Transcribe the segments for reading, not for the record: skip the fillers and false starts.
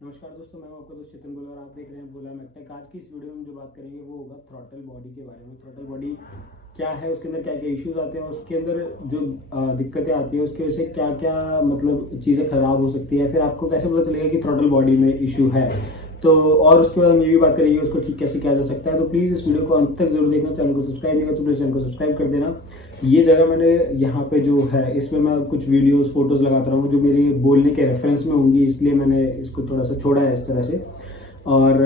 नमस्कार दोस्तों, मैं हूं आपका दोस्त चेतन बोला और आप देख रहे हैं बोला मैकटेक। आज की इस वीडियो में जो बात करेंगे वो होगा थ्रॉटल बॉडी के बारे में। थ्रॉटल बॉडी क्या है, उसके अंदर क्या क्या इश्यूज आते हैं, उसके अंदर जो दिक्कतें आती है उसकी वजह से क्या क्या मतलब चीज़ें खराब हो सकती है, फिर आपको कैसे पता चलेगा कि थ्रॉटल बॉडी में इशू है। तो और उसके बाद हम ये भी बात करेंगे उसको ठीक कैसे किया जा सकता है। तो प्लीज इस वीडियो को अंत तक जरूर देखना। चैनल को सब्सक्राइब नहीं किया तो प्लीज चैनल को सब्सक्राइब कर देना। ये जगह मैंने यहाँ पे जो है इसमें मैं कुछ वीडियोस फोटोज लगाता रहूँ जो मेरे बोलने के रेफरेंस में होंगी, इसलिए मैंने इसको थोड़ा सा छोड़ा है इस तरह से। और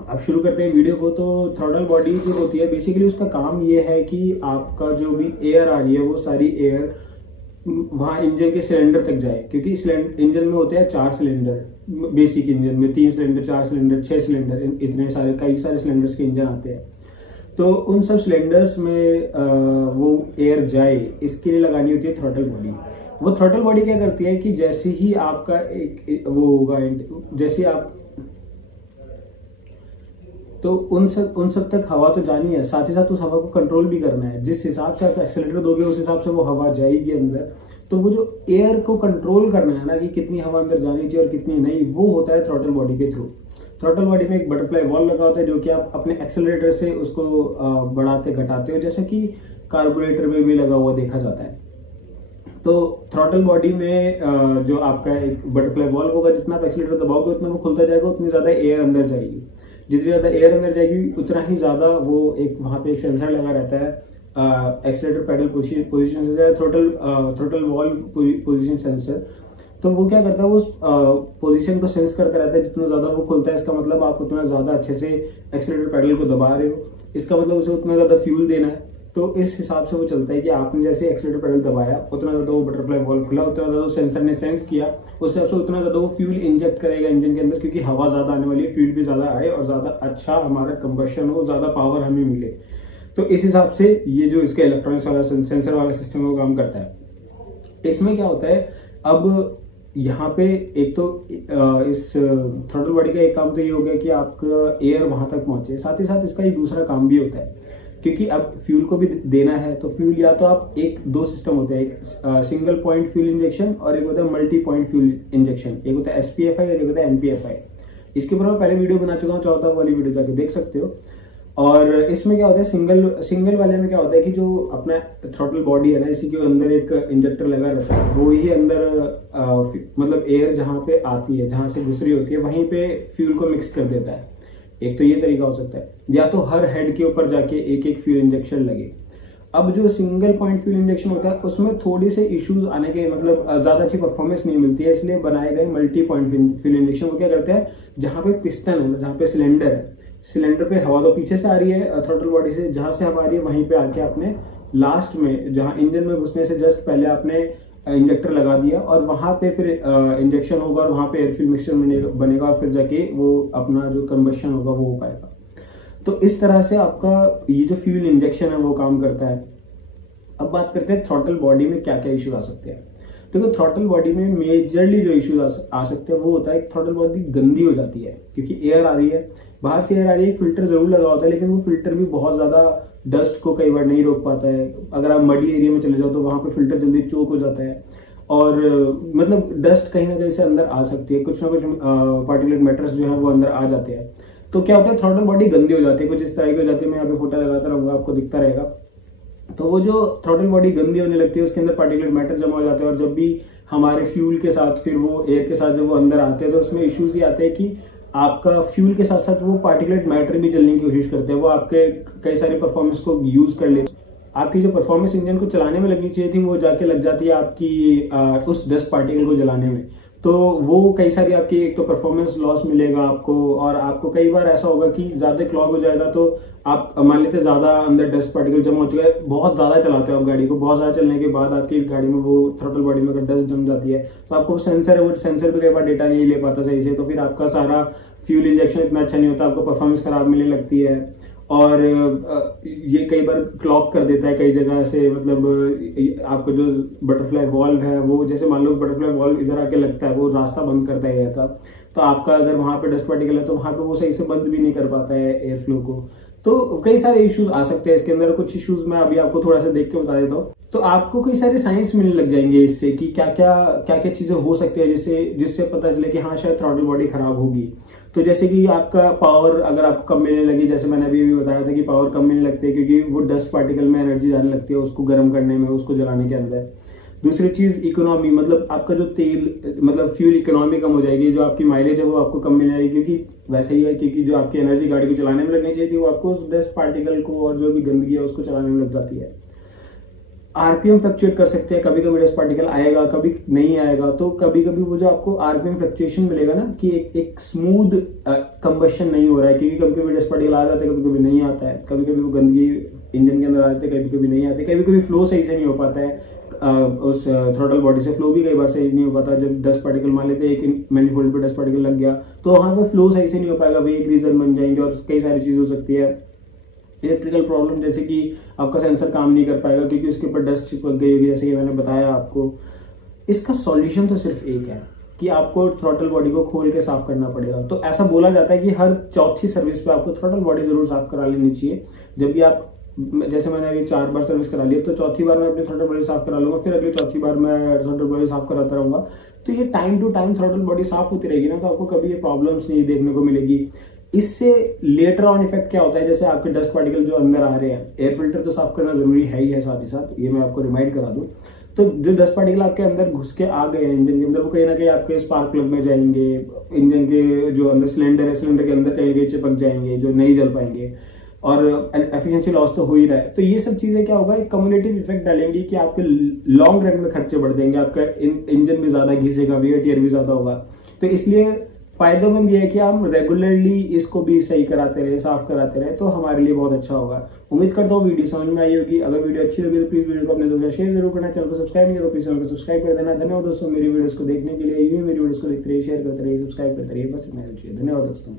अब शुरू करते हैं वीडियो को। तो थ्रॉटल बॉडी जो होती है बेसिकली उसका काम ये है कि आपका जो भी एयर आ रही है वो सारी एयर वहां इंजन के सिलेंडर तक जाए, क्योंकि इंजन में होते हैं 4 सिलेंडर। बेसिक इंजन में 3 सिलेंडर, 4 सिलेंडर, 6 सिलेंडर, इतने सारे कई सारे सिलेंडर्स के इंजन आते हैं। तो उन सब सिलेंडर्स में वो एयर जाए, इसके लिए लगानी होती है थ्रॉटल बॉडी। वो थ्रॉटल बॉडी क्या करती है कि जैसे ही आपका एक वो होगा, जैसे ही आप तो उन सब तक हवा तो जानी है, साथ ही साथ उस हवा को कंट्रोल भी करना है। जिस हिसाब से आप एक्सेलेरेटर दोगे उस हिसाब से वो हवा जाएगी अंदर। तो वो जो एयर को कंट्रोल करना है ना कि कितनी हवा अंदर जानी चाहिए और कितनी नहीं, वो होता है थ्रॉटल बॉडी के थ्रू। थ्रॉटल बॉडी में एक बटरफ्लाई वॉल्व लगा होता है जो कि आप अपने एक्सेलरेटर से उसको बढ़ाते घटाते हो, जैसे कि कार्बोरेटर में भी लगा हुआ देखा जाता है। तो थ्रॉटल बॉडी में जो आपका एक बटरफ्लाई वॉल्व होगा, जितना आप एक्सेलरेटर दबाओगे उतना वो खुलता जाएगा, उतनी ज्यादा एयर अंदर जाएगी। जितनी ज्यादा एयर अंदर जाएगी उतना ही ज्यादा वो एक वहां पे एक सेंसर लगा रहता है, accelerator pedal position sensor, throttle valve position sensor. तो वो क्या करता है, वो पोजीशन को सेंस करता रहता है। जितना ज्यादा वो खुलता है इसका मतलब आप उतना ज्यादा अच्छे से एक्सेलरेटर पेडल को दबा रहे हो, इसका मतलब उसे उतना ज्यादा फ्यूल देना है। तो इस हिसाब से वो चलता है कि आपने जैसे एक्सेलरेटर पेडल दबाया उतना ज्यादा वो बटरफ्लाई वॉल्व खुला, उतना ज्यादा सेंसर ने सेंस किया, उस हिसाब से उतना ज्यादा वो फ्यूल इंजेक्ट करेगा इंजन के अंदर, क्योंकि हवा ज्यादा आने वाली है, फ्यूल भी ज्यादा आए और ज्यादा अच्छा हमारा कंबशन हो, ज्यादा पावर हमें मिले। तो इस हिसाब से ये जो इसका इलेक्ट्रॉनिक्स वाला सेंसर वाला सिस्टम है वो काम करता है। इसमें क्या होता है, अब यहाँ पे एक तो इस थ्रॉटल बॉडी का एक काम तो ये हो गया कि आपका एयर वहां तक पहुंचे, साथ ही साथ इसका एक दूसरा काम भी होता है, क्योंकि अब फ्यूल को भी देना है। तो फ्यूल या तो आप दो सिस्टम होते हैं, एक सिंगल पॉइंट फ्यूल इंजेक्शन और एक होता है मल्टी पॉइंट फ्यूल इंजेक्शन। एक होता है एसपीएफआई और एक होता है एनपीएफआई। इसके ऊपर मैं पहले वीडियो बना चुका हूँ, 14 वाली वीडियो जाके देख सकते हो। और इसमें क्या होता है, सिंगल वाले में क्या होता है कि जो अपना थ्रॉटल बॉडी है ना, इसी के अंदर एक इंजेक्टर लगा रहता है, वो ही अंदर मतलब एयर जहां पे आती है, जहां से गुजरी होती है, वहीं पे फ्यूल को मिक्स कर देता है। एक तो ये तरीका हो सकता है, या तो हर हेड के ऊपर जाके एक एक फ्यूल इंजेक्शन लगे। अब जो सिंगल पॉइंट फ्यूल इंजेक्शन होता है उसमें थोड़ी से इश्यूज आने के मतलब ज्यादा अच्छी परफॉर्मेंस नहीं मिलती है, इसलिए बनाए गए मल्टी पॉइंट फ्यूल इंजेक्शन। वो क्या करते हैं, जहां पे पिस्टन है, जहां पे सिलेंडर है, सिलेंडर पे हवा तो पीछे से आ रही है थ्रॉटल बॉडी से, जहां से हवा आ रही है वहीं पे आके आपने लास्ट में जहां इंजन में घुसने से जस्ट पहले आपने इंजेक्टर लगा दिया और वहां पे फिर इंजेक्शन होगा और वहां पे एयरफ्यूल मिक्सचर बनेगा और फिर जाके वो अपना जो कंबशन होगा वो हो पाएगा। तो इस तरह से आपका ये जो फ्यूल इंजेक्शन है वो काम करता है। अब बात करते हैं थ्रॉटल बॉडी में क्या क्या इश्यू आ सकते हैं। तो थ्रॉटल बॉडी में मेजरली जो इश्यूज आ सकते हैं वो होता है थ्रॉटल बॉडी गंदी हो जाती है, क्योंकि एयर आ रही है, बाहर से एयर आ रही है, फिल्टर जरूर लगा होता है, लेकिन वो फिल्टर भी बहुत ज्यादा डस्ट को कई बार नहीं रोक पाता है। अगर आप मडी एरिया में चले जाओ तो वहां पे फिल्टर जल्दी चोक हो जाता है और मतलब डस्ट कहीं ना कहीं से अंदर आ सकती है, कुछ ना कुछ पार्टिकुलर मैटर्स जो है वो अंदर आ जाते हैं। तो क्या होता है, थ्रॉटल बॉडी गंदी हो जाती है, कुछ इस तरह की हो जाती है। मैं यहाँ पे फोटो लगाता रहूंगा, आपको दिखता रहेगा। तो वो जो थ्रॉटल बॉडी गंदी होने लगती है उसके अंदर पार्टिकुलर मैटर जमा हो जाते हैं, और जब भी हमारे फ्यूल के साथ फिर वो एयर के साथ जब वो अंदर आते हैं तो उसमें इश्यूज ये आते हैं कि आपका फ्यूल के साथ साथ वो पार्टिकुलेट मैटर भी जलने की कोशिश करते हैं, वो आपके कई सारी परफॉर्मेंस को यूज कर लेते हैं। आपकी जो परफॉर्मेंस इंजन को चलाने में लगनी चाहिए थी वो जाके लग जाती है आपकी उस डस्ट पार्टिकल को जलाने में। तो वो कई सारी आपकी एक तो परफॉर्मेंस लॉस मिलेगा आपको, और आपको कई बार ऐसा होगा कि ज्यादा क्लॉग हो जाएगा। तो आप मान लेते ज्यादा अंदर डस्ट पार्टिकल जमा हो चुका है, बहुत ज्यादा चलाते हो आप गाड़ी को, बहुत ज्यादा चलने के बाद आपकी गाड़ी में वो थ्रॉटल बॉडी में अगर डस्ट जम जाती है तो आपको सेंसर है, वो सेंसर भी कई बार डेटा नहीं ले पाता सही से, तो फिर आपका सारा फ्यूल इंजेक्शन इतना अच्छा नहीं होता, आपको परफॉर्मेंस खराब मिलने लगती है। और ये कई बार क्लॉक कर देता है कई जगह से, मतलब आपको जो बटरफ्लाई वॉल्व है वो, जैसे मान लो बटरफ्लाई वॉल्व इधर आके लगता है, वो रास्ता बंद करता है, तो आपका अगर वहां पे डस्ट पार्टिकल है तो वहां पे वो सही से बंद भी नहीं कर पाता है एयर फ्लो को। तो कई सारे इश्यूज आ सकते हैं इसके अंदर। कुछ इश्यूज मैं अभी आपको थोड़ा सा देख के बता देता हूँ। तो आपको कई सारे साइंस मिलने लग जाएंगे इससे कि क्या क्या चीजें हो सकती है जिससे पता चले कि हाँ शायद थ्रॉटल बॉडी खराब होगी। तो जैसे कि आपका पावर अगर आपको कम मिलने लगी, जैसे मैंने अभी बताया था कि पावर कम मिलने लगती है क्योंकि वो डस्ट पार्टिकल में एनर्जी जाने लगती है उसको गर्म करने में, उसको जलाने के अंदर। दूसरी चीज इकोनॉमी, मतलब आपका जो तेल मतलब फ्यूल इकोनॉमी कम हो जाएगी, जो आपकी माइलेज है वो आपको कम मिल जाएगी क्योंकि वैसे ही है, क्योंकि जो आपकी एनर्जी गाड़ी को चलाने में लगनी चाहिए थी वो आपको उस डस्ट पार्टिकल को और जो भी गंदगी है उसको चलाने में लग जाती है। आरपीएम फ्लक्चुएट कर सकते हैं, कभी कभी डस्ट पार्टिकल आएगा, कभी नहीं आएगा। तो कभी कभी वो जो आपको आरपीएम फ्लक्चुएशन मिलेगा ना कि एक स्मूथ कंबशन नहीं हो रहा है, क्योंकि कभी कभी डस्ट पार्टिकल आ जाते हैं, कभी कभी नहीं आता है, कभी कभी वो गंदगी इंजन के अंदर आते हैं, कभी कभी नहीं आते, कभी कभी फ्लो सही से नहीं हो पाता है उस थ्रॉटल बॉडी से। फ्लो भी कई बार सही नहीं हो पाता। जब डस्ट पार्टिकल मान लेते हैं एक मैनिफोल्ड पे डस्ट पार्टिकल लग गया तो वहां पे फ्लो सही से नहीं हो पाएगा, वही एक रीजन बन जाएंगे। और कई सारी चीज हो सकती है, इलेक्ट्रिकल प्रॉब्लम, जैसे कि आपका सेंसर काम नहीं कर पाएगा क्योंकि उसके ऊपर डस्ट चिपक गई होगी, जैसे कि मैंने बताया आपको। इसका सॉल्यूशन तो सिर्फ एक है कि आपको थ्रॉटल बॉडी को खोल के साफ करना पड़ेगा। तो ऐसा बोला जाता है कि हर चौथी सर्विस पे आपको थ्रॉटल बॉडी जरूर साफ करा लेनी चाहिए। जब भी आप, जैसे मैंने अभी 4 बार सर्विस करा लिया, तो चौथी बार मैं अपनी थ्रॉटल बॉडी साफ करा लूंगा, फिर अगली चौथी बार मैं थ्रॉटल बॉडी साफ कराता रहूंगा। तो ये time to time throttle body साफ होती रहेगी ना, तो आपको कभी ये प्रॉब्लम्स नहीं देखने को मिलेगी। इससे लेटर ऑन इफेक्ट क्या होता है, जैसे आपके डस्ट पार्टिकल जो अंदर आ रहे हैं, एयर फिल्टर तो साफ करना जरूरी है ही है, साथ ही साथ ये मैं आपको रिमाइंड करा दूं। तो जो डस्ट पार्टिकल आपके अंदर घुस के आ गए हैं इंजन के अंदर, वो कहीं ना कहीं आपके स्पार्क प्लग में जाएंगे, इंजन के जो अंदर सिलेंडर है, सिलेंडर के अंदर कहीं कहीं चिपक जाएंगे, जो नहीं जल पाएंगे, और एफिशिएंसी लॉस तो हो ही रहा है। तो ये सब चीजें क्या होगा, एक कम्युलेटिव इफेक्ट डालेंगी कि आपके लॉन्ग रन में खर्चे बढ़ जाएंगे, आपका इंजन भी ज्यादा घिसेगा, वेयर टियर भी ज्यादा होगा। तो इसलिए फायदेमंद ये है कि हम रेगुलरली इसको भी सही कराते रहे, साफ कराते रहे, तो हमारे लिए बहुत अच्छा होगा। उम्मीद करता हूँ वीडियो समझ में आई होगी। अगर वीडियो अच्छी लगी तो प्लीज वीडियो को अपने दोस्तों शेयर जरूर करना। चैनल को सब्सक्राइब नहीं किया तो प्लीज चैनल को सब्सक्राइब कर देना। धन्यवाद दोस्तों मेरी वीडियोस को देखने के लिए। यूं मेरी वीडियोस को देखते रहिए, शेयर करते रहिए, सब्सक्राइब करते रहिए, बस इतना ही। धन्यवाद दोस्तों।